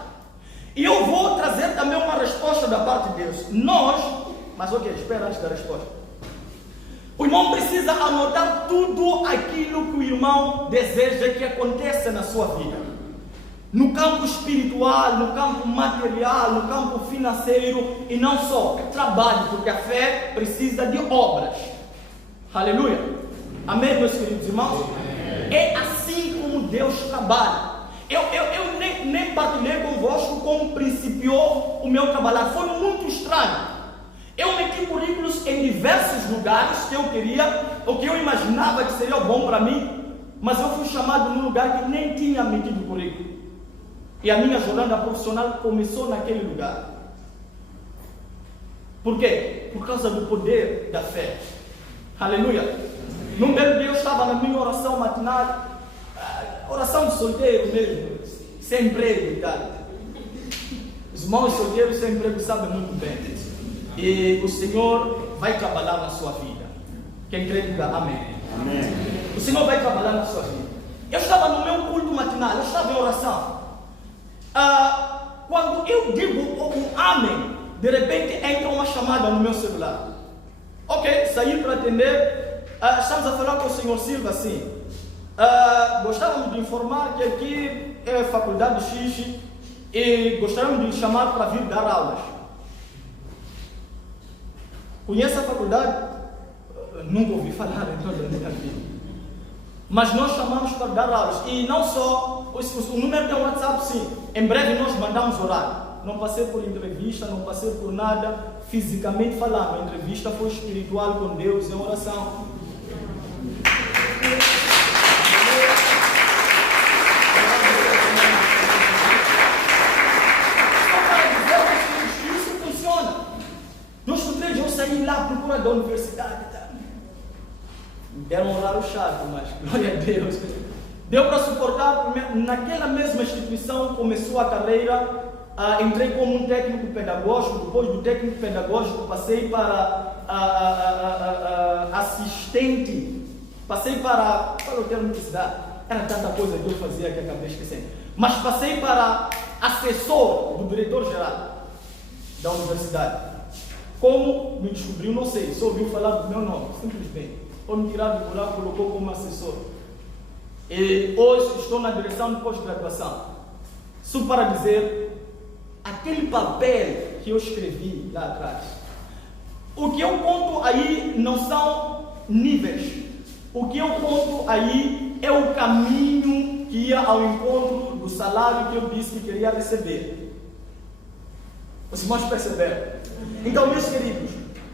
E eu vou trazer também uma resposta da parte de Deus. Mas ok, espera antes da resposta. O irmão precisa anotar tudo aquilo que o irmão deseja que aconteça na sua vida. No campo espiritual, no campo material, no campo financeiro e não só. Trabalho, porque a fé precisa de obras. Aleluia. Amém, meus queridos irmãos? É assim como Deus trabalha. Eu nem partilhei convosco como principiou o meu trabalhar. Foi muito estranho. Eu meti currículos em diversos lugares que eu queria, ou que eu imaginava que seria bom para mim, mas eu fui chamado num lugar que nem tinha metido currículo. E a minha jornada profissional começou naquele lugar. Por quê? Por causa do poder da fé. Aleluia. Num belo dia eu estava na minha oração matinal, oração de solteiro mesmo, sem emprego e tal. Os irmãos solteiros sem emprego sabem muito bem. E o Senhor vai trabalhar na sua vida. Quem crê, diga amém. Amém. O Senhor vai trabalhar na sua vida. Eu estava no meu culto matinal, eu estava em oração. Quando eu digo o amém, de repente entra uma chamada no meu celular. Ok, saí para atender. Estamos a falar com o Senhor Silva assim. Gostaríamos de informar que aqui é a Faculdade X e gostaríamos de lhe chamar para vir dar aulas. Conhece a faculdade? Nunca ouvi falar em toda a minha vida. Mas nós chamamos para dar aulas. E não só, o número tem um WhatsApp, sim. Em breve nós mandamos horário. Não passei por entrevista, não passei por nada fisicamente falando. A entrevista foi espiritual com Deus, em oração. Isso funciona. No estudante eu saí lá à procura da universidade. Deram um horário chato, mas glória a Deus. Deu para suportar. Naquela mesma instituição começou a carreira. Entrei como um técnico pedagógico. Depois do técnico pedagógico passei para assistente. Passei para o termo que se dá. Era tanta coisa que eu fazia que acabei esquecendo. Mas passei para assessor do diretor-geral da universidade. Como me descobriu, não sei. Só ouviu falar do meu nome, simplesmente. Ou me tirar do buraco, colocou como assessor. E hoje estou na direção de pós-graduação. Só para dizer, aquele papel que eu escrevi lá atrás, o que eu conto aí não são níveis. O que eu conto aí é o caminho que ia ao encontro do salário que eu disse que queria receber. Os irmãos perceberam? Então, meus queridos,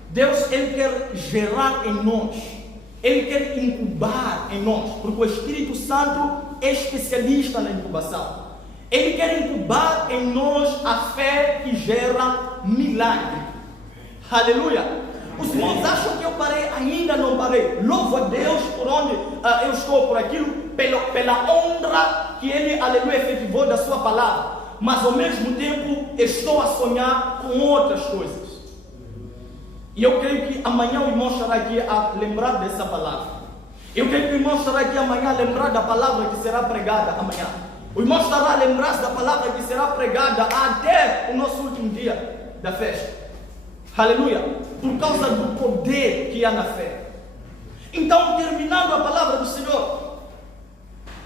Deus, Ele quer gerar em nós. Ele quer incubar em nós, porque o Espírito Santo é especialista na incubação. Ele quer incubar em nós a fé que gera milagre. Aleluia! Os irmãos acham que eu parei? Ainda não parei. Louvo a Deus por onde eu estou, por aquilo, pela honra que Ele, aleluia, efetivou da sua palavra. Mas ao mesmo tempo estou a sonhar com outras coisas. E eu creio que amanhã o irmão estará aqui a lembrar dessa palavra. Eu creio que o irmão estará aqui amanhã a lembrar da palavra que será pregada amanhã. O irmão estará a lembrar da palavra que será pregada até o nosso último dia da festa. Aleluia! Por causa do poder que há na fé. Então, terminando a palavra do Senhor,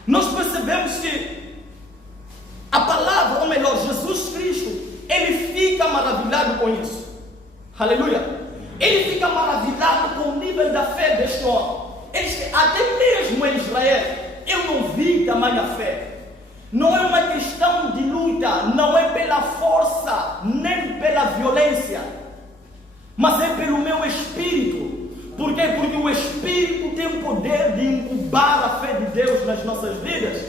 nós percebemos que a palavra, ou melhor, Jesus Cristo, Ele fica maravilhado com isso. Aleluia! Ele fica maravilhado com o nível da fé deste homem. Até mesmo em Israel, eu não vi tamanha fé. Não é uma questão de luta, não é pela força, nem pela violência, mas é pelo meu espírito. Por quê? Porque o Espírito tem o poder de incubar a fé de Deus nas nossas vidas.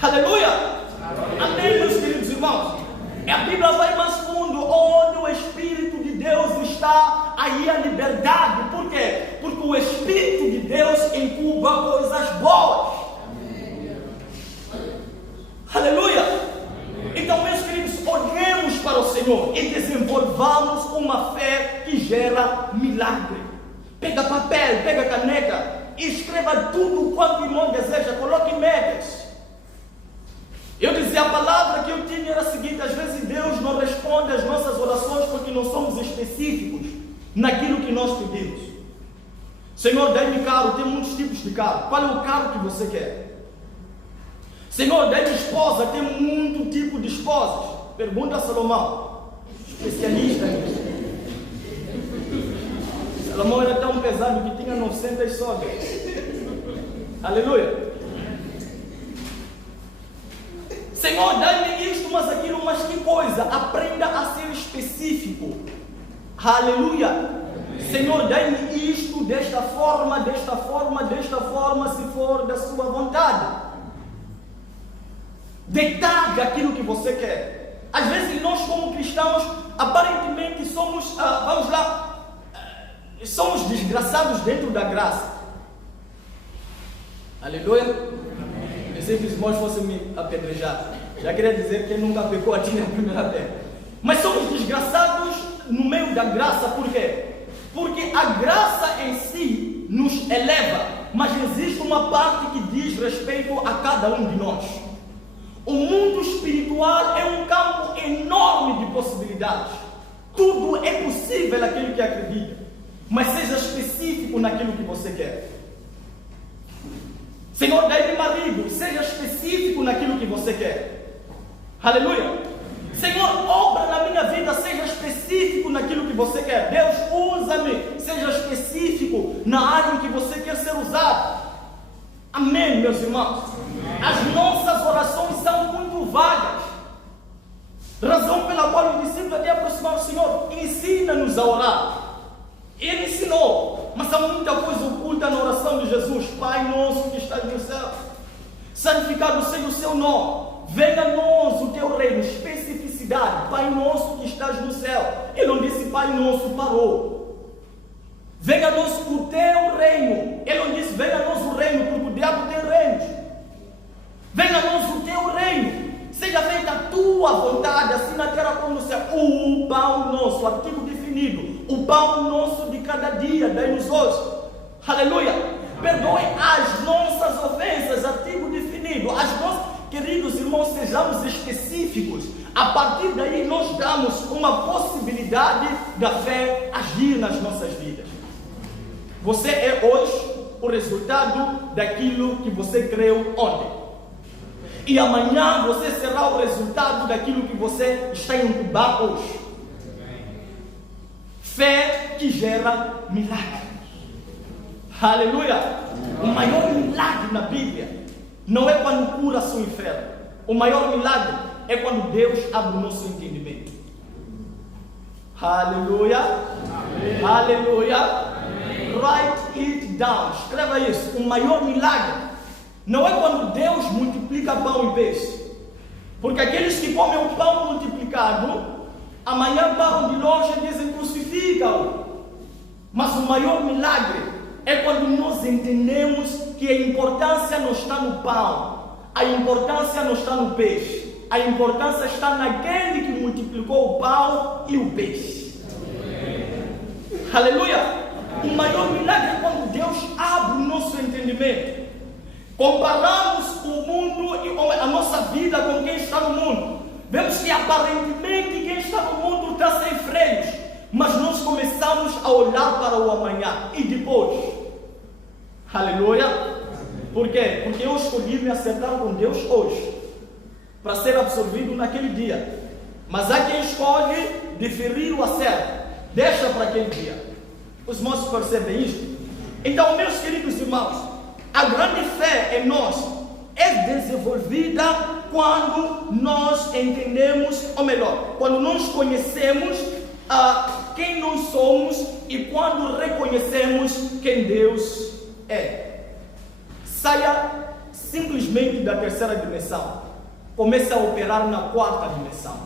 Aleluia! Amém, meus queridos irmãos? A Bíblia vai mais fundo, onde o Espírito de Deus está, aí a liberdade. Por quê? Porque o Espírito de Deus incuba coisas boas. Aleluia! Então, meus queridos, olhemos para o Senhor e desenvolvamos uma fé que gera milagre. Pega papel, pega caneta e escreva tudo quanto o irmão deseja, coloque metas. Eu dizia, a palavra que eu tinha era a seguinte: às vezes Deus não responde às nossas orações porque não somos específicos naquilo que nós pedimos. Senhor, dá-me carro, tem muitos tipos de carro. Qual é o carro que você quer? Senhor, dá-me esposa, tem muito tipo de esposas. Pergunta a Salomão, especialista nisso. Salomão era tão pesado que tinha 900 sogras. Aleluia. Senhor, dá-me isto, mas aquilo, mas que coisa? Aprenda a ser específico. Aleluia. Senhor, dá-me isto desta forma, desta forma, desta forma, se for da sua vontade. Detalhe aquilo que você quer. Às vezes nós como cristãos, aparentemente somos, somos desgraçados dentro da graça. Aleluia. Se os irmãos fossem me apedrejar, já queria dizer que nunca pecou, atira a primeira vez. Mas somos desgraçados no meio da graça. Por quê? Porque a graça em si nos eleva, mas existe uma parte que diz respeito a cada um de nós. O mundo espiritual é um campo enorme de possibilidades. Tudo é possível àquele que acredita, mas seja específico naquilo que você quer. Senhor, dá-me marido, seja específico naquilo que você quer. Aleluia. Senhor, obra na minha vida, seja específico naquilo que você quer. Deus, usa-me, seja específico na área em que você quer ser usado. Amém, meus irmãos. As nossas orações são muito vagas. Razão pela qual o discípulo até aproximar o Senhor, ensina-nos a orar. Ele ensinou, mas há muita coisa oculta na oração de Jesus. Pai nosso que estás no céu, santificado seja o seu nome, venha a nós o teu reino. Especificidade, Pai nosso que estás no céu. Ele não disse Pai nosso, parou. Venha a nós o teu reino. Ele não disse venha a nós o reino, porque o diabo tem reinos. Venha a nós o teu reino, seja feita a tua vontade, assim na terra como no céu. O pão nosso, artigo definido, o pão nosso de cada dia, dai-nos hoje. Aleluia. Perdoe as nossas ofensas, artigo definido. Queridos irmãos, sejamos específicos. A partir daí nós damos uma possibilidade da fé agir nas nossas vidas. Você é hoje o resultado daquilo que você creu ontem. E amanhã você será o resultado daquilo que você está a incubar hoje. Fé que gera milagre. Aleluia. O maior milagre na Bíblia não é quando cura-se o enfermo. O maior milagre é quando Deus abre o nosso entendimento. Aleluia. Amém. Aleluia. Amém. Write it down. Escreva isso. O maior milagre não é quando Deus multiplica pão e peixe. Porque aqueles que comem o pão multiplicado, amanhã param de longe e dizem crucifica-o. Mas o maior milagre é quando nós entendemos que a importância não está no pão, a importância não está no peixe, a importância está naquele que multiplicou o pão e o peixe. Aleluia! O maior milagre é quando Deus abre o nosso entendimento. Comparamos o mundo e a nossa vida com quem está no mundo. Vemos que aparentemente quem está no mundo está sem freios, mas nós começamos a olhar para o amanhã e depois. Aleluia! Por quê? Porque eu escolhi me acertar com Deus hoje, para ser absorvido naquele dia. Mas há quem escolhe diferir o acerto, deixa para aquele dia. Os irmãos percebem isto? Então, meus queridos irmãos, a grande fé em nós é desenvolvida quando nós entendemos, ou melhor, quando nós conhecemos quem nós somos e quando reconhecemos quem Deus é. Saia simplesmente da terceira dimensão. comece a operar na quarta dimensão.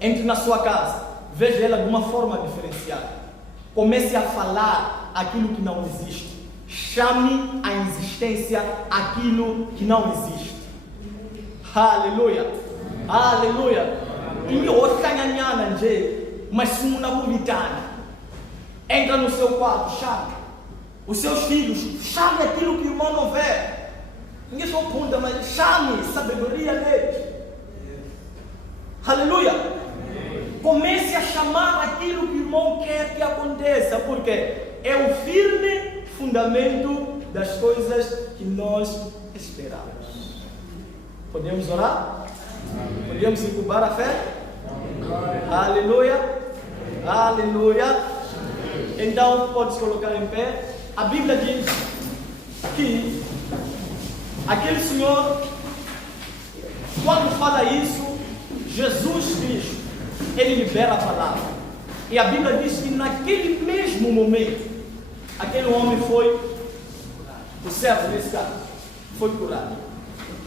Entre na sua casa, veja ela de uma forma diferenciada. Comece a falar aquilo que não existe. Chame à existência aquilo que não existe. Aleluia. Aleluia. E hoje canhanhana nje, mas sumuna bonitana. Entra no seu quarto, chame. Os seus filhos, chame aquilo que o irmão não vê. Ninguém só aponta, mas chame sabedoria deles. Aleluia. Comece a chamar aquilo que o irmão quer que aconteça, porque é o firme fundamento das coisas que nós esperamos. Podemos orar? Podemos incubar a fé? Aleluia. Aleluia. Então, pode se colocar em pé. A Bíblia diz que aquele Senhor, quando fala isso, Jesus Cristo, ele libera a palavra. E a Bíblia diz que naquele mesmo momento, aquele homem foi curado. O servo, nesse caso, foi curado.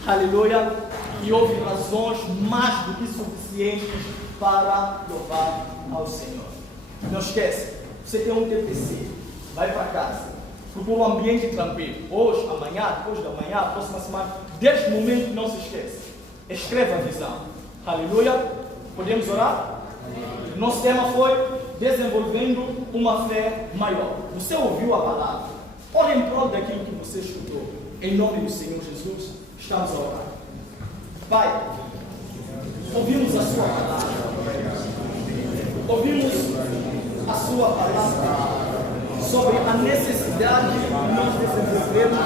Aleluia. E houve razões mais do que suficientes para louvar ao Senhor. Não esquece, você tem um TPC, vai para casa, procura um ambiente tranquilo. Hoje, amanhã, depois da manhã, próxima semana, deste momento não se esqueça. Escreva a visão. Aleluia. Podemos orar? Nosso tema foi desenvolvendo uma fé maior. Você ouviu a palavra? Ore em prol daquilo que você escutou. Em nome do Senhor Jesus, estamos a orar. Pai, ouvimos a sua palavra. Ouvimos a sua palavra sobre a necessidade de nós desenvolvermos